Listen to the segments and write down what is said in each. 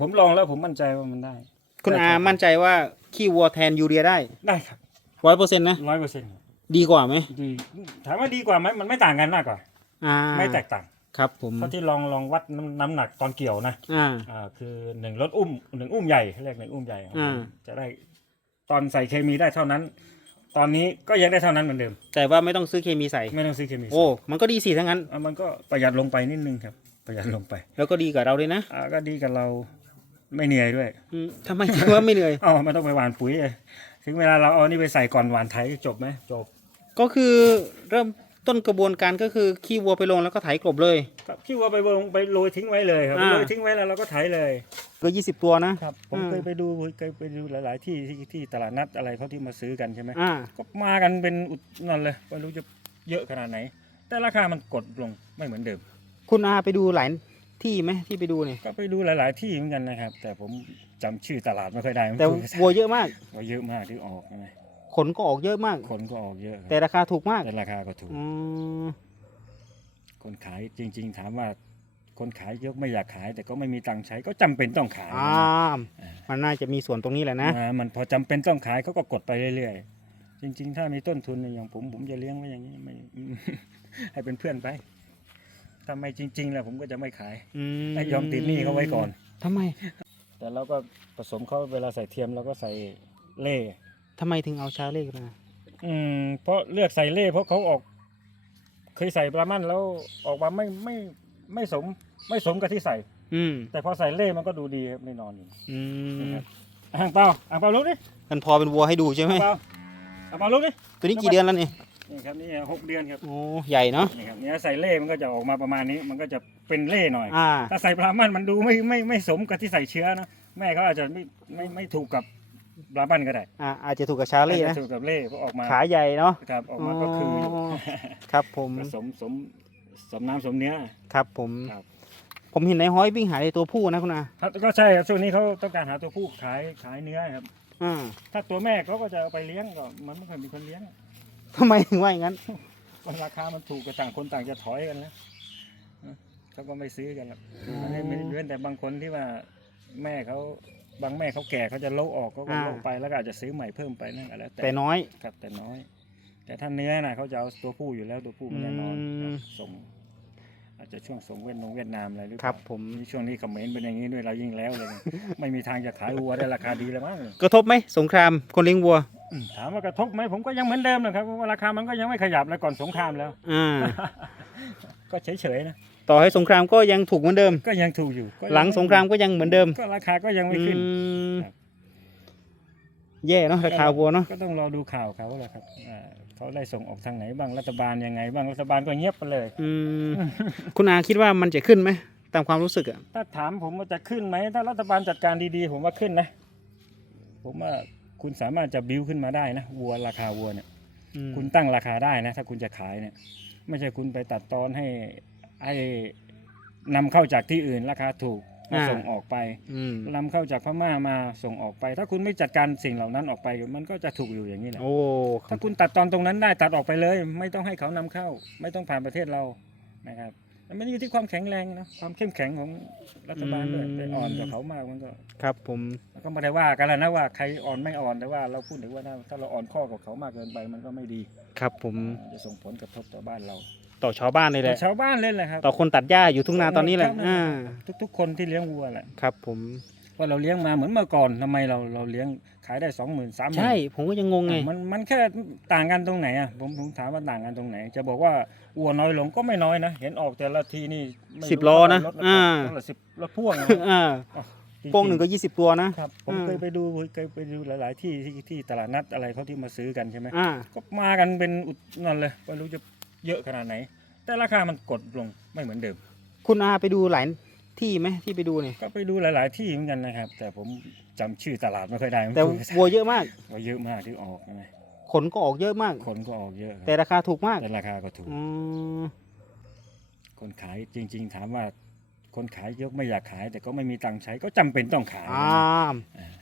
ผมลองแล้วผมมั่นใจว่ามันได้ คุณได้อาครับมั่นใจว่าขี้วัวแทนยูเรียได้ได้ครับร้อยเปอร์เซ็นต์นะร้อยเปอร์เซ็นต์ดีกว่าไหมดีถามว่าดีกว่าไหมมันไม่ต่างกันมากกว่า อ่าไม่แตกต่างครับผมเพราะที่ลองลองวัดน้ำน้ำหนักตอนเกี่ยวนะอ่าอ่าคือหนึ่งรถอุ้มหนึ่งอุ้มใหญ่เรียกหนึ่งอุ้มใหญ่อ่าจะได้ตอนใส่เคมีได้เท่านั้น ตอนนี้ก็ยังได้เท่านั้นเหมือนเดิม แต่ว่าไม่ต้องซื้อเคมีใส่ไม่ต้องซื้อเคมีโอ้มันก็ดีสิทั้งนั้นอะมันก็ประหยัดลงไปนิดนึงครับ ประหยัดลงไป แล้วก็ดีกับเราด้วยนะอ่าก็ดีกับเรา ไม่เหนื่อยด้วยอืมทำไมถึงว่าไม่เหนื่อยอ๋อไม่ต้องไปหว่านปุ๋ยเลยถึงเวลาเราเอานี่ไปใส่ก่อนหว่านไถจบไหมจบก็คือเริ่มต้นกระบวนการก็คือขี้วัวไปลงแล้วก็ไถกลบเลย ครับคิดว่าไปวงไปโรยทิ้งไว้เลยครับอ่า โรยทิ้งไว้แล้วเราก็ไถเลย ก็ยี่สิบตัวนะ ครับผมอ่าเคยไปดูเคยไปดูหลาย ๆ ที่ที่ที่ตลาดนัดอะไรเขาที่มาซื้อกันใช่ไหมอ่า ก็มากันเป็นอุดนั่นเลยไม่รู้จะเยอะขนาดไหน แต่ราคามันกดลงไม่เหมือนเดิม คุณอาไปดูหลาย ที่ไหมที่ไปดูเนี่ยก็ไปดูหลาย ๆ ที่เหมือนกันนะครับ แต่ผมจำชื่อตลาดไม่ค่อยได้แต่วัวเยอะมากว่าเยอะมากที่ออกใช่ไหมขนก็ออกเยอะมากคนก็ออกเยอะครับแต่ราคาถูกมากแต่ราคาก็ถูกอืมคนขายจริง ๆ ถามว่าคนขายเยอะไม่อยากขาย แต่ก็ไม่มีตังค์ใช้ก็จำเป็นต้องขายอ่ามันน่าจะมีส่วนตรงนี้แหละนะอ่ามันพอจำเป็นต้องขายเขาก็กดไปเรื่อย ๆ จริง ๆ ถ้ามีต้นทุนอย่างผมผมจะเลี้ยงไว้อย่างนี้ไม่ให้เป็นเพื่อนไป ถ้าไม่จริง ๆ แล้วผมก็จะไม่ขายอืมให้ยอมติดหนี้เขาไว้ก่อนทำไม แต่เราก็ผสมเขาเวลาใส่เทียมเราก็ใส่เล่ทำไมถึงเอาชาเล่มาอืมเพราะเลือกใส่เล่เพราะเขาออก เคยใส่ปลามันแล้วออกมาไม่ไม่ไม่สม ไม่สมกับที่ใส่ อืมแต่พอใส่เล่มันก็ดูดีครับไม่นอนอยู่อืมอ่างเปล่าอ่างเปล่าลุกดิมันพอเป็นวัวให้ดูใช่ไหมอ่างเปล่าอ่างเปล่าลุกดิตัวนี้กี่เดือนแล้วนี่ นี่ครับนี่หกเดือนครับโอ้ใหญ่เนาะนี่ครับเนี่ยใส่เล่มันก็จะออกมาประมาณนี้มันก็จะเป็นเล่หน่อย อ่า ถ้าใส่ปลามันมันดูไม่ไม่ไม่สมกับที่ใส่เชื้อนะแม่เขาอาจจะไม่ไม่ไม่ถูกกับปลามันก็ได้อ่าอาจจะถูกกับชาเล่อาจนะจะถูกกับเล่เพราะออกมาขาใหญ่เนาะ ครับออกมาก็คืออครับผมผสมสมสมน้ำสมเนื้อ ครับผม ครับ ผมเห็นในห้อยวิ่งหาในตัวผู้นะคุณอาครับก็ใช่ครับช่วงนี้เขาต้องการหาตัวผู้ขายขายเนื้อครับ อ่าถ้าตัวแม่เขาก็จะเอาไปเลี้ยงก็มันไม่เคยมีคนเลี้ยง ทำไมถึงว่าอย่างนั้น มันราคามันถูกกระต่างคนต่างจะถอยกันแล้วเขาก็ไม่ซื้อกันหรอกมันไม่ไม่เว้นแต่บางคนที่ว่าแม่เขาบางแม่เขาแก่เขาจะโละออกเขาก็อ่า โละไปแล้วก็อาจจะซื้อใหม่เพิ่มไปนั่นก็แล้วแต่แต่น้อย ครับแต่น้อย แต่ถ้าเนื้อนะเขาจะเอาตัวผู้อยู่แล้วตัวผู้มันแน่นอนอืม ส่ง อาจจะช่วงส่งเวียดนงเวียดนามอะไรหรือเปครัล่าบผมนี่ช่วงนี้เขมรเป็นอย่างนี้ด้วยเรายิ่งแล้วเลย ไม่มีทางจะขายวัวได้ราคาดีแล้วมั้งกระทบไหมสงครามคนเลี้ยงวัวอืมถามว่ากระทบไหมผมก็ยังเหมือนเดิมนะครับเพราะว่าราคามันก็ยังไม่ขยับแล้วก่อนสงครามแล้ว อ่าก็เฉยๆนะต่อให้สงครามก็ยังถูกเหมือนเดิม ก็ยังถูกอยู่ก็ยัหลังสงครามก็ยังเหมือนเดิมก็ราคาก็ยังไม่ขึ้น อืมครับ แย่เนาะราคาวัวเนาะก็ต้องรอดูข่าวเขาแหละครับอ่า เขาได้ส่งออกทางไหนบ้างรัฐบาลยังไง บ้างรัฐบาลก็เงียบไปเลย อืมคุณอาคิดว่ามันจะขึ้นไหมตามความรู้สึกอะถ้าถามผมว่าจะขึ้นไหมถ้ารัฐบาลจัดการดีๆ ผมว่าขึ้นนะ ผมว่าคุณสามารถจะบิวขึ้นมาได้นะวัวราคาวัวเนี่ยอืมคุณตั้งราคาได้นะ ถ้าคุณจะขายเนี่ย ไม่ใช่คุณไปตัดตอนให้ไอ้นำเข้าจากที่อื่นราคาถูก มาส่งออกไปอืมนำเข้าจากพม่ามาส่งออกไป ถ้าคุณไม่จัดการสิ่งเหล่านั้นออกไป มันก็จะถูกอยู่อย่างนี้แหละ โอ้ครัถ้าบคุณตัดตอนตรงนั้นได้ตัดออกไปเลย ไม่ต้องให้เขานำเข้า ไม่ต้องผ่านประเทศเรานะครับมันอยู่ที่ความแข็งแรงนะความเข้มแข็งของรัฐบาลด้วยไปอ่อนกับเขามากมันก็ครับผมก็ไม่ได้ว่ากันแล้วนะว่าใครอ่อนไม่อ่อนแต่ว่าเราพูดถึงว่าถ้าถ้าเราอ่อนข้อกับเขามากเกินไปมันก็ไม่ดีครับผม จะส่งผลกระทบต่อบ้านเรา ต่อชาวบ้านเลยแหละชาวบ้านเล่นแหละครับต่อคนตัดหญ้าอยู่ทุ่งนาตอนนี้แหละครับอ่าทุก ๆ คนที่เลี้ยงวัวแหละครับ ผมว่าเราเลี้ยงมาเหมือนเมื่อก่อนทำไมเราเราเลี้ยงขายได้สองหมื่นสามหมื่นใช่ผมก็ยังงงไงมันมันแค่ต่างกันตรงไหนอะผมผมถามว่าต่างกันตรงไหน จะบอกว่าวัวน้อยลงก็ไม่น้อยนะเห็นออกแต่ละทีนี่ไม่รู้สิบล้อนะรถรถอ่ารถละสิบรถพ่วงนะอ่าจริๆโป้งหนึ่งก็ยี่สิบตัวนะครับผมอืมเคยไปดูเคยไปดูหลาย ๆ ที่ที่ที่ตลาดนัดอะไรเขาที่มาซื้อกันใช่ไหมอ่าก็มากันเป็นอุดนั่นเลยไม่รู้จะ เยอะขนาดไหน แต่ราคามันกดลงไม่เหมือนเดิม คุณอาไปดูหลายที่ไหมที่ไปดูเนี่ยก็ไปดูหลาย ๆ ที่เหมือนกันนะครับ แต่ผมจำชื่อตลาดไม่ค่อยได้แต่พูดภาษาวัวเยอะมาก ว่าเยอะมากที่ออกใช่ไหมขนก็ออกเยอะมาก คนก็ออกเยอะครับแต่ราคาถูกมากแต่ราคาก็ถูก อืมคนขายจริง ๆ ถามว่า คนขายเยอะไม่อยากขาย แต่ก็ไม่มีตังค์ใช้ก็จำเป็นต้องขายอ่า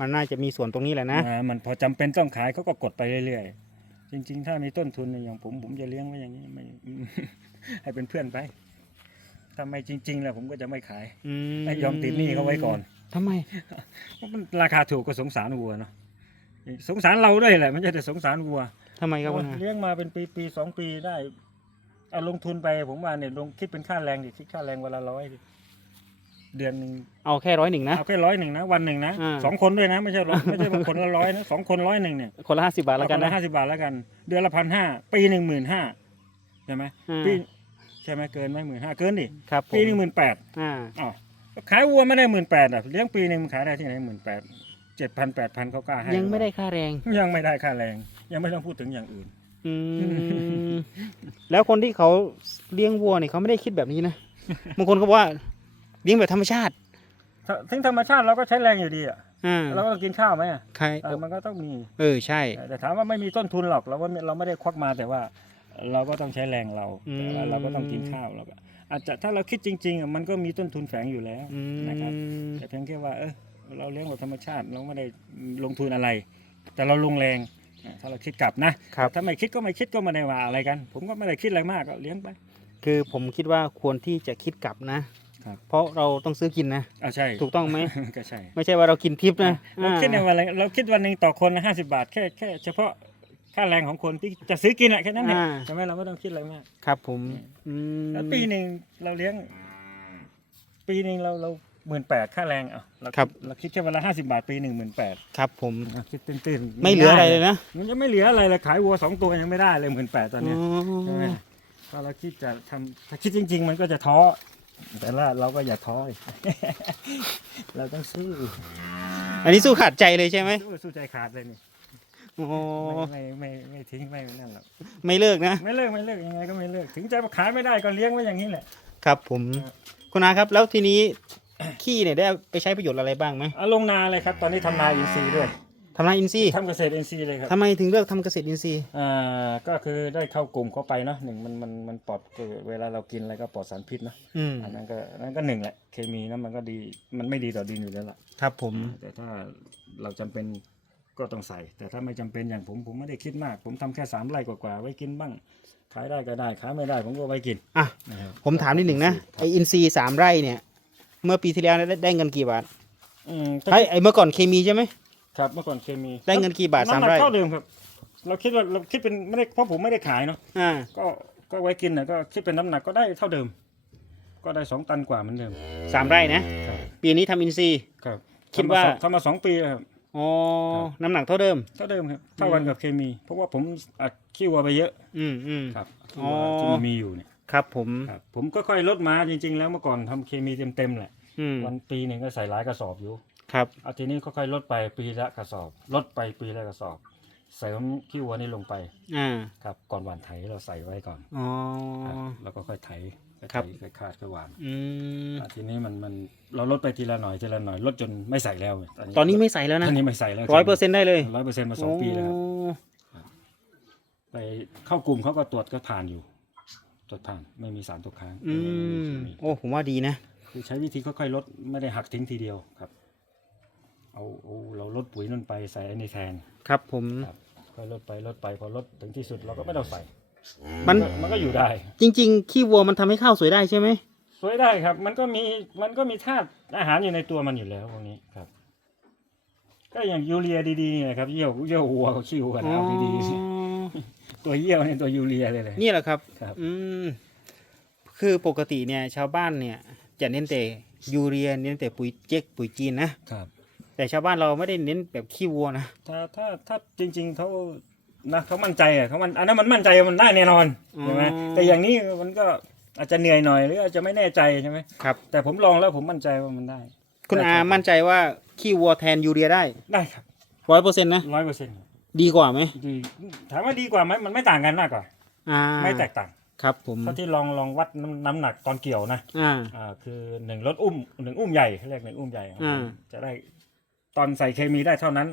มันน่าจะมีส่วนตรงนี้แหละนะ อ่ามันพอจำเป็นต้องขายเขาก็กดไปเรื่อยๆ จริง ๆ ถ้ามีต้นทุนอย่างผมผมจะเลี้ยงไว้อย่างนี้ไม่ให้เป็นเพื่อนไปถ้าไม่จริงๆแล้วผมก็จะไม่ขายอืมให้ยอมติดหนี้เขาไว้ก่อนทำไมเพราะมันราคาถูกก็สงสารวัวเนาะสงสารเราด้วยแหละไมันจะแต่สงสารวัวทำไมครับคุณอาเลี้ยงมาเป็นปีปีสองปีได้เอาลงทุนไปผมว่าเนี่ยลงคิดเป็นค่าแรงดิคิดค่าแรงวันละร้อยดิ เดือนหนึ่งเอาแค่ร้อยหนึ่งนะ เอาแค่ร้อยหนึ่งนะวันหนึ่งนะอ่า สองคนด้วยนะไม่ใช่ร้อยไม่ใช่บางคนละร้อยนะสองคนร้อยหนึ่งเนี่ยคนละห้าสิบบาทแล้วกันเอาคนะ ห้าสิบาทแล้วกัน เดือนละพันห้าปีหนึ่งหมื่นห้าใช่ไหมอ่า ปีใช่ไหมเกินไหมหมื่นห้าเกินดิครับผมปีหนึ่งหมื่นแปดอ่าอ๋อขายวัวไม่ได้หมื่นแปดอะเลี้ยงปีหนึ่งมันขายได้ที่ไหนหมื่นแปดเจ็ดพันแปดพันเขากล้าให้ยังไม่ได้ค่าแรง ยังไม่ได้ค่าแรง ยังไม่ต้องพูดถึงอย่างอื่น อืม แล้วคนที่เขาเลี้ยงวัวเนี่ยเขาไม่ได้คิดแบบนี้นะ บางคนเขาบอกว่า เลี้ยงแบบธรรมชาติถ้าถึงธรรมชาติเราก็ใช้แรงอยู่ดีอะอ่าเราก็ต้องกินข้าวไหมอะใครเออมันก็ต้องมี เออใช่ แต่ถามว่าไม่มีต้นทุนหรอกเราว่าเราไม่ได้ควักมาแต่ว่า เราก็ต้องใช้แรงเราอืม แต่ว่าเราก็ต้องกินข้าวเราก็อาจจะถ้าเราคิดจริงๆอะมันก็มีต้นทุนแฝงอยู่แล้วอืมนะครับ แต่เพียงแค่ว่าเออเราเลี้ยงแบบธรรมชาติเราไม่ได้ลงทุนอะไร แต่เราลงแรงอะถ้าเราคิดกลับนะครับ ถ้าไม่คิดก็ไม่คิดก็ไม่ได้ว่าอะไรกัน ผมก็ไม่ได้คิดอะไรมากก็เลี้ยงไป คือผมคิดว่าควรที่จะคิดกลับนะ ครับ เพราะเราต้องซื้อกินนะอ่าใช่ถูกต้องไหมก็ใช่ไม่ใช่ว่าเรากินทิปนะเราคิดในอ่าวันละเราคิดวันหนึ่งต่อคนห้าสิบาทแค่แค่เฉพาะค่าแรงของคนที่จะซื้อกินอะแค่นั้นเองอ่าใช่ไหมเราไม่ต้องคิดอะไรมาก ครับผมอืมแล้วปีหนึ่งเราเลี้ยง ปีหนึ่งเราเราหมื่นแปดค่าแรงอะเราครับเราคิดแค่วันละห้าสิบาทปีหนึ่งหมื่นแปดครับ ผมคิดตื้นๆไม่เหลืออะไรเลยนะมันจะไม่เหลืออะไรเลยขายวัวสองตัวยังไม่ได้เลยหมื่นแปดตอนเนี้ยอ๋อใช่ไหมถ้าเราคิดจะทำถ้าคิดจริง ๆ มันก็จะท้อ แต่ละเราก็อย่าท้ออีกเราต้องสู้อันนี้สู้ขาดใจเลยใช่ไหมสู้สู้ใจขาดเลยนี่โอ้ไม่ไม่ไม่ไม่ทิ้งไม่นั่นหรอกไม่เลิกนะไม่เลิกไม่เลิกยังไงก็ไม่เลิกถึงจะขายไม่ได้ก็เลี้ยงไว้อย่างนี้แหละ ครับ ผมครับคุณอาครับ แล้วทีนี้ขี้เนี่ยได้ไปใช้ประโยชน์อะไรบ้างไหมเอาลงนาเลยครับ ตอนนี้ทำนาอินทรีย์ด้วย ทำนาอินทรีย์ทำเกษตรอินทรีย์เลยครับทำไมถึงเลือกทำเกษตรอินทรีย์อ่าก็คือได้เข้ากลุ่มเข้าไปเนาะหนึ่งมันมันมันปลอดคือเวลาเรากินอะไรก็ปลอดสารพิษเนาะอืมอันนั้นก็อันนั้นก็หนึ่งแหละเคมีนั้นมันก็ดีมันไม่ดีต่อดินอยู่แล้วล่ะครับผมแต่ถ้าเราจำเป็นก็ต้องใส่ แต่ถ้าไม่จำเป็นอย่างผมผมไม่ได้คิดมาก ผมทำแค่สามไร่กว่าๆไว้กินบ้าง ขายได้ก็ได้ขายไม่ได้ผมก็ไว้กินอะนะครับผมถามนิดหนึ่งนะไออินทรีย์สามไร่เนี่ย เมื่อปีที่แล้วได้ได้เงินกี่บาทอืมไอไอเมื่อก่อนเคมีใช่ไหม ครับเมื่อก่อนเคมีได้เงินกี่บาทสามน้ำหนักไร่เท่าเดิมครับ เราคิดว่าเราคิดเป็นไม่ได้เพราะผมไม่ได้ขายเนาะอ่าก็ก็ไว้กินนะก็คิดเป็นน้ำหนักก็ได้เท่าเดิม ก็ได้สองตันกว่าเหมือนเดิมสามไร่นะ ครับปีนี้ทำอินทรีย์ ครับคิดว่า ทำมาสองปีแล้วครับ อ๋อครับน้ำหนักเท่าเดิม เท่าเดิมครับเท่ากันกับเคมี เพราะว่าผมอัดขี้วัวไปเยอะอืมอืม ครับขี้อ๋อวัวที่มันมีอยู่เนี่ยครับผม ครับผมก็ค่อยลดมาจริง ๆ แล้วเมื่อก่อนทำเคมีเต็มๆแหละอืมวันปีหนึ่งก็ใส่หลายกระสอบอยู่ ครับ เอาทีนี้ก็ค่อยลดไปปีละกระสอบ ลดไปปีละกระสอบ เสริมขี้วัวนี่ลงไปอ่าครับ ก่อนหวานไถเราใส่ไว้ก่อนอ๋อครับแล้วก็ค่อยไถค่อยครัไถบค่อยคาดค่อยหวานอืมอะทีนี้มันมันเราลดไปทีละหน่อยทีละหน่อยลดจนไม่ใส่แล้วตอนนี้ไม่ใส่แล้วนะตอนนี้ไม่ใส่แล้วร้อยเปอร์เซ็นต์ได้เลยร้อยเปอร์เซ็นต์มาสองปีแล้วครับโอ้ไปเข้ากลุ่มเขาก็ตรวจก็ผ่านอยู่ ตรวจผ่านไม่มีสารตกค้างอืม ไม่มีโอ้ ผมว่าดีนะ คือใช้วิธีค่อยๆลดไม่ได้หักทิ้งทีเดียวครับ เอาเอาเราลดปุ๋ยนั่นไปใส่อันนี้แทนครับผมครับค่อยลดไปลดไปพอลดถึงที่สุดเราก็ไม่ต้องใส่มันก็มันก็อยู่ได้ จริง ๆ ขี้วัวมันทำให้ข้าวสวยได้ใช่ไหมสวยได้ครับ มันก็มีมันก็มีธาตุอาหารอยู่ในตัวมันอยู่แล้วพวกนี้ครับ ก็อย่างยูเรียดีๆเนี่ยครับเยี่ยวเยี่ยววัวเขาขี้วัวนะเอาดีๆตัวเยี่ยวเนี่ยตัวยูเรียเลยเลย นี่แหละครับ ครับ อืมคือปกติเนี่ย ชาวบ้านเนี่ย จะเน้นแต่ยูเรียเน้นแต่ปุ๋ยเจ๊กปุ๋ยจีนนะครับ แต่ชาวบ้านเราไม่ได้เน้นแบบขี้วัวนะถ้าถ้าถ้าจริง ๆเขานะเขามั่นใจอะเขามันอันนั้นมันมั่นใจมันได้แน่นอนใช่ไหมอืมแต่อย่างนี้มันก็อาจจะเหนื่อยหน่อยหรืออาจจะไม่แน่ใจใช่ไหมครับ แต่ผมลองแล้วผมมั่นใจว่ามันได้ คุณอามั่นใจว่าขี้วัวแทนยูเรียได้ได้ครับร้อยเปอร์เซ็นต์นะร้อยเปอร์เซ็นต์ดีกว่าไหมดีถามว่าดีกว่าไหมมันไม่ต่างกันมากกว่าอ่าไม่แตกต่างครับผมเท่าที่ลองลองวัดน้ำน้ำหนักตอนเกี่ยวนะอ่าอ่าคือหนึ่งรถอุ้มหนึ่งอุ้มใหญ่เรียกหนึ่งอุ้มใหญ่ของผมอ่าจะได้ ตอนใส่เคมีได้เท่านั้น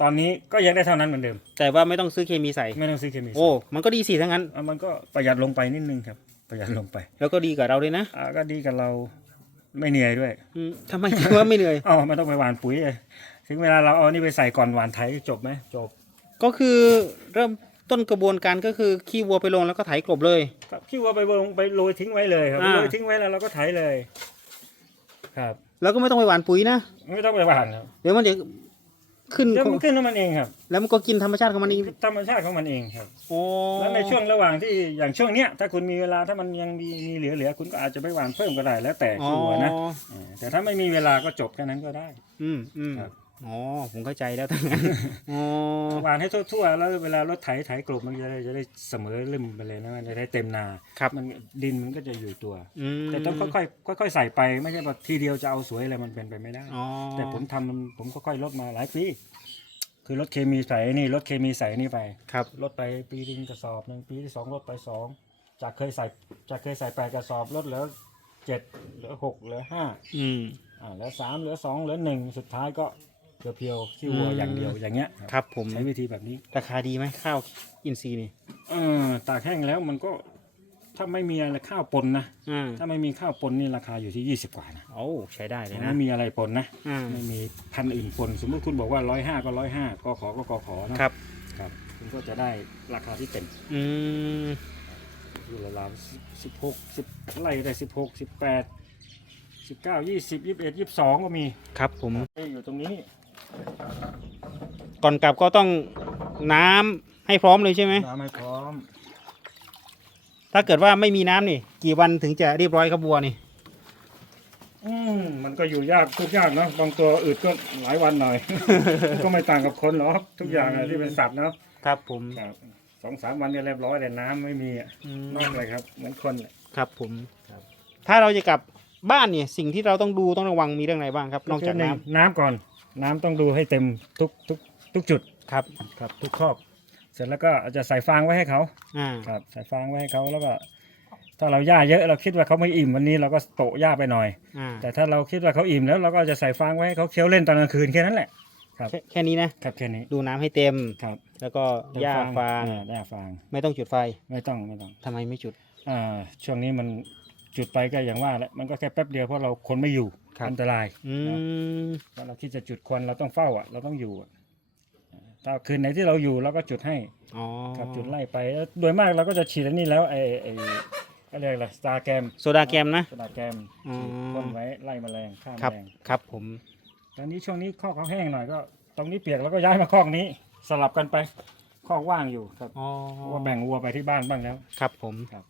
ตอนนี้ก็ยังได้เท่านั้นเหมือนเดิม แต่ว่าไม่ต้องซื้อเคมีใส่ ไม่ต้องซื้อเคมีโอ้ มันก็ดีสิทั้งนั้น อะมันก็ประหยัดลงไปนิดนึงครับ ประหยัดลงไป แล้วก็ดีกับเราด้วยนะอ่าก็ดีกับเราไม่เหนื่อยด้วยอืมทำไมถึงว่าไม่เหนื่อย อ๋อไม่ต้องไปหว่านปุ๋ยเลยถึงเวลาเราเอานี่ไปใส่ก่อนหว่านไถจบไหมจบก็คือเริ่มต้นกระบวนการก็คือขี้วัวไปลงแล้วก็ไถกลบเลย ครับขี้วัวไปลงไปโรยทิ้งไว้เลยครับอ่า โรยทิ้งไว้แล้วเราก็ไถเลย ครับแล้วก็ไม่ต้องไปหว่านปุ๋ยนะไม่ต้องไปหว่านครับเดี๋ยวมันจะขึ้นเดี๋ยวมันขึ้นของมันเองครับ แล้วมันก็กินธรรมชาติของมันเองธรรมชาติของมันเองครับโอ้แล้วในช่วงระหว่างที่อย่างช่วงเนี้ยถ้าคุณมีเวลาถ้ามันยังมีมีเหลือๆคุณก็อาจจะไปหว่านเพิ่มก็ได้แล้วแต่อ๋อขี้วัวนะเออแต่ถ้าไม่มีเวลาก็จบแค่นั้นก็ได้ อืมอืมครับ อ๋อผมเข้าใจแล้วทั้งนั้นอ๋อหว่านให้ทั่วๆ แล้วเวลารถไถไถกลบมันจะได้จะได้เสมอริมไปเลยนะมันจะได้เต็มนาครับมันดินมันก็จะอยู่ตัว อืม แต่ต้องค่อยๆค่อยๆใส่ไปไม่ใช่ว่าทีเดียวจะเอาสวยอะไรมันเป็นไปไม่ได้ อ๋อแต่ผมทำมันผมค่อยๆลดมาหลายปีคือลดเคมีใส่นี่ลดเคมีใส่นี่ไป ครับ ลดไปปีหนึงกระสอบหนึ่งปีที่สองลดไปสองจากเคยใส่จากเคยใส่แปดกระสอบลดเหลือเจ็ดเหลือหกเหลือห้าอืมอ่าเหลือสามเหลือสองเหลือหนึ่งสุดท้ายก็ เพียวๆขี้วัวอืม อย่างเดียวอย่างเงี้ยครับผมใช้วิธีแบบนี้ราคาดีไหมข้าวอินทรีย์นี่เออตากแห้งแล้วมันก็ถ้าไม่มีอะไรข้าวปนนะอ่าถ้าไม่มีข้าวปนนี่ราคาอยู่ที่ 20 กว่านะโอ้ใช้ได้เลยนะไม่มีอะไรปนนะ อ่าไม่มีพันธุ์อื่นปนสมมติคุณบอกว่าร้อยห้าก็ร้อยห้าก็ขอก็กอขอนะครับ ครับคุณก็จะได้ราคาที่เต็มอืมอยู่ราวๆสิบหกสิบไล่ได้สิบหกสิบแปดสิบเก้ายี่สิบยี่สิบเอ็ดยี่สิบสองก็มีครับผม อยู่ตรงนี้ ก่อนกลับก็ต้องน้ำให้พร้อมเลยใช่ไหม น้ำให้พร้อม ถ้าเกิดว่าไม่มีน้ำนี่ กี่วันถึงจะเรียบร้อยครับบัวนี่ อืมมันก็อยู่ยากทุกยากเนาะบางตัวอืดก็หลายวันหน่อย ก็ไม่ต่างกับคนหรอกทุกอย่างอะที่เป็นสัตว์เนาะครับผมครับสองสามวันก็เรียบร้อยแต่น้ำไม่มีอะอืมนอกเลยครับเหมือนคนแหละครับผม ครับ ถ้าเราจะกลับบ้านเนี่ย สิ่งที่เราต้องดูต้องระวังมีเรื่องอะไรบ้างครับ นอกจากน้ำหงน้ำก่อน น้ำต้องดูให้เต็มทุกทุกทุกจุดครับครับทุกครอบ เสร็จแล้วก็อาจจะใส่ฟางไว้ให้เขาอ่าครับใส่ฟางไว้ให้เขาแล้วก็ถ้าเราหญ้าเยอะเราคิดว่าเขาไม่อิ่มวันนี้เราก็โตะหญ้าไปหน่อยอ่าแต่ถ้าเราคิดว่าเขาอิ่มแล้วเราก็จะใส่ฟางไว้ให้เขาเคี้ยวเล่นตอนกลางคืนแค่นั้นแหละครับแค่แค่นี้นะครับแค่นี้ดูน้ำให้เต็มครับ แล้วก็หญ้าฟางอ่หญ้าฟาง ไม่ต้องจุดไฟไม่ต้องไม่ต้องทำไมไม่จุดอ่าช่วงนี้มัน จุดไปก็อย่างว่าแหละมันก็แค่แป๊บเดียวเพราะเราคนไม่อยู่ครับ อันตรายอืมถ้าเราคิดจะจุดควันเราต้องเฝ้าอะ เราต้องอยู่อะถ้าคืนไหนที่เราอยู่เราก็จุดให้อ๋อครับจุดไล่ไปแล้วโดยมากเราก็จะฉีดอันนี้แล้วไอ้ไอ้อะไรล่ะสตาร์แกรมโซดาแกมนะ สตาร์แกรมอ๋อฉีดพ่นไว้ไล่แมลงฆ่าครับแมลงครับผม ตอนนี้ช่วงนี้ข้อกเขาแห้งหน่อยก็ ตรงนี้เปียกแล้วก็ย้ายมาคอกนี้ สลับกันไปคอกว่างอยู่ครับอ๋อเพราะว่าแบ่งวัวไปที่บ้านบ้างแล้ว ครับผม ครับ